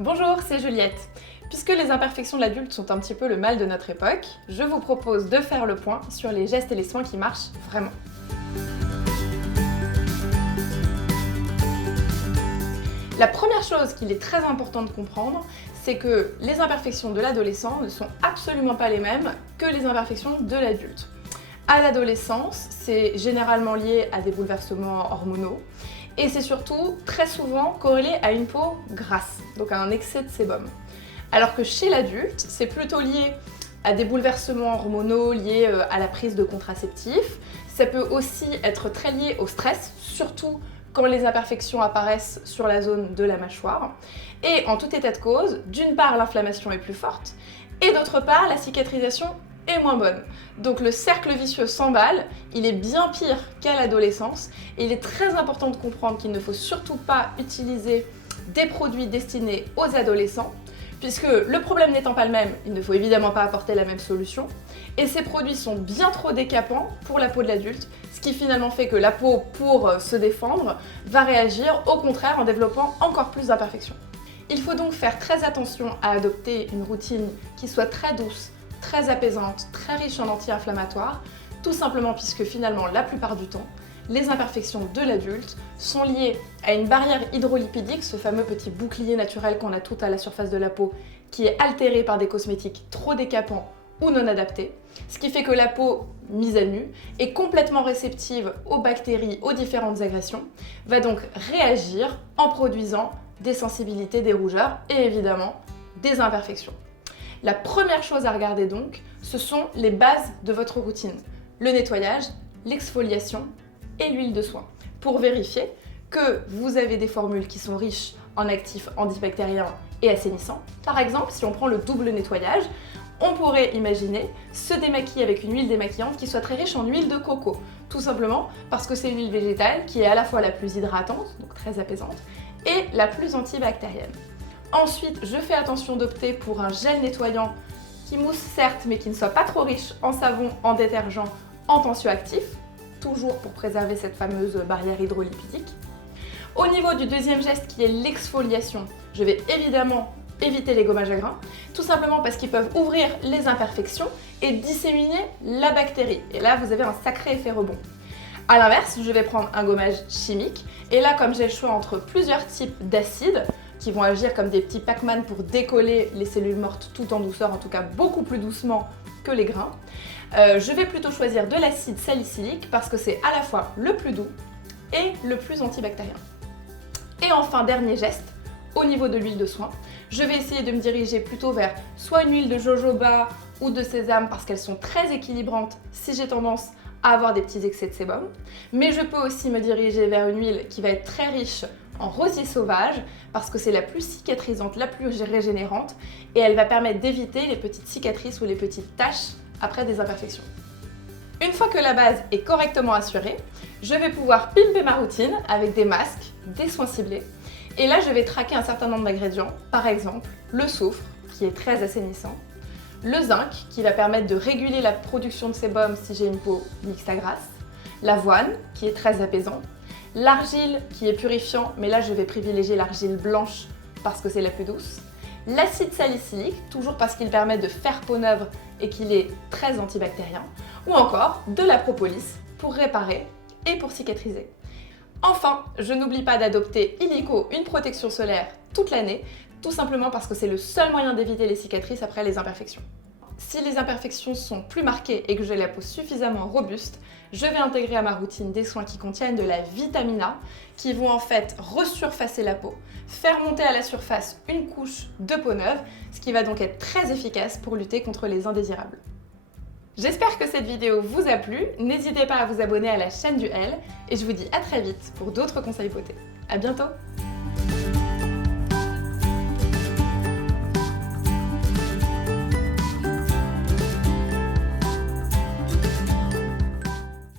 Bonjour, c'est Juliette. Puisque les imperfections de l'adulte sont un petit peu le mal de notre époque, je vous propose de faire le point sur les gestes et les soins qui marchent vraiment. La première chose qu'il est très important de comprendre, c'est que les imperfections de l'adolescent ne sont absolument pas les mêmes que les imperfections de l'adulte. À l'adolescence, c'est généralement lié à des bouleversements hormonaux et c'est surtout très souvent corrélé à une peau grasse, donc à un excès de sébum. Alors que chez l'adulte, c'est plutôt lié à des bouleversements hormonaux liés à la prise de contraceptifs. Ça peut aussi être très lié au stress, surtout quand les imperfections apparaissent sur la zone de la mâchoire. Et en tout état de cause, d'une part l'inflammation est plus forte et d'autre part la cicatrisation est moins bonne. Donc le cercle vicieux s'emballe, il est bien pire qu'à l'adolescence et il est très important de comprendre qu'il ne faut surtout pas utiliser des produits destinés aux adolescents puisque le problème n'étant pas le même, il ne faut évidemment pas apporter la même solution et ces produits sont bien trop décapants pour la peau de l'adulte, ce qui finalement fait que la peau, pour se défendre, va réagir au contraire en développant encore plus d'imperfections. Il faut donc faire très attention à adopter une routine qui soit très douce, très apaisante, très riche en anti-inflammatoires, tout simplement puisque finalement la plupart du temps, les imperfections de l'adulte sont liées à une barrière hydrolipidique, ce fameux petit bouclier naturel qu'on a tout à la surface de la peau, qui est altéré par des cosmétiques trop décapants ou non adaptés, ce qui fait que la peau mise à nu est complètement réceptive aux bactéries, aux différentes agressions, va donc réagir en produisant des sensibilités, des rougeurs et évidemment des imperfections. La première chose à regarder donc, ce sont les bases de votre routine. Le nettoyage, l'exfoliation et l'huile de soin. Pour vérifier que vous avez des formules qui sont riches en actifs antibactériens et assainissants. Par exemple, si on prend le double nettoyage, on pourrait imaginer se démaquiller avec une huile démaquillante qui soit très riche en huile de coco. Tout simplement parce que c'est une huile végétale qui est à la fois la plus hydratante, donc très apaisante, et la plus antibactérienne. Ensuite, je fais attention d'opter pour un gel nettoyant qui mousse certes, mais qui ne soit pas trop riche en savon, en détergent, en tensioactif, toujours pour préserver cette fameuse barrière hydrolipidique. Au niveau du deuxième geste qui est l'exfoliation, je vais évidemment éviter les gommages à grains, tout simplement parce qu'ils peuvent ouvrir les imperfections et disséminer la bactérie. Et là, vous avez un sacré effet rebond. A l'inverse, je vais prendre un gommage chimique, et là, comme j'ai le choix entre plusieurs types d'acides, qui vont agir comme des petits Pac-Man pour décoller les cellules mortes tout en douceur, en tout cas beaucoup plus doucement que les grains, je vais plutôt choisir de l'acide salicylique parce que c'est à la fois le plus doux et le plus antibactérien. Et enfin, dernier geste, au niveau de l'huile de soin, je vais essayer de me diriger plutôt vers soit une huile de jojoba ou de sésame parce qu'elles sont très équilibrantes si j'ai tendance à avoir des petits excès de sébum, mais je peux aussi me diriger vers une huile qui va être très riche en rosier sauvage parce que c'est la plus cicatrisante, la plus régénérante et elle va permettre d'éviter les petites cicatrices ou les petites taches après des imperfections. Une fois que la base est correctement assurée, je vais pouvoir pimper ma routine avec des masques, des soins ciblés et là je vais traquer un certain nombre d'ingrédients, par exemple le soufre qui est très assainissant, le zinc qui va permettre de réguler la production de sébum si j'ai une peau mixte à grasse, l'avoine qui est très apaisant, l'argile qui est purifiant, mais là je vais privilégier l'argile blanche parce que c'est la plus douce, l'acide salicylique, toujours parce qu'il permet de faire peau neuve et qu'il est très antibactérien, ou encore de la propolis pour réparer et pour cicatriser. Enfin, je n'oublie pas d'adopter illico une protection solaire toute l'année, tout simplement parce que c'est le seul moyen d'éviter les cicatrices après les imperfections. Si les imperfections sont plus marquées et que j'ai la peau suffisamment robuste, je vais intégrer à ma routine des soins qui contiennent de la vitamine A, qui vont en fait resurfacer la peau, faire monter à la surface une couche de peau neuve, ce qui va donc être très efficace pour lutter contre les indésirables. J'espère que cette vidéo vous a plu, n'hésitez pas à vous abonner à la chaîne du L, et je vous dis à très vite pour d'autres conseils beauté. À bientôt!